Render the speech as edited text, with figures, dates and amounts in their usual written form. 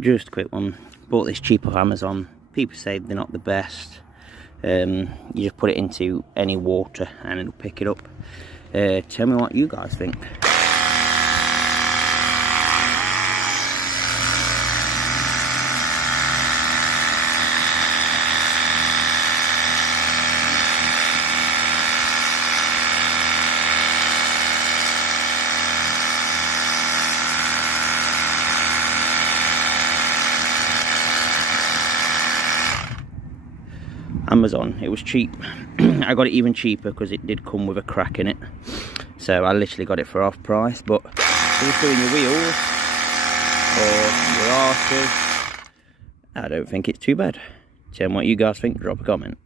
Just a quick one. Bought this cheap off Amazon. People say they're not the best. You just put it into any water and it'll pick it up. Tell me what you guys think. Amazon, it was cheap. I got it even cheaper because it did come with a crack in it, so I literally got it for half price. But if you're doing your wheels or your arches, I don't think it's too bad. Tell me what you guys think, drop a comment.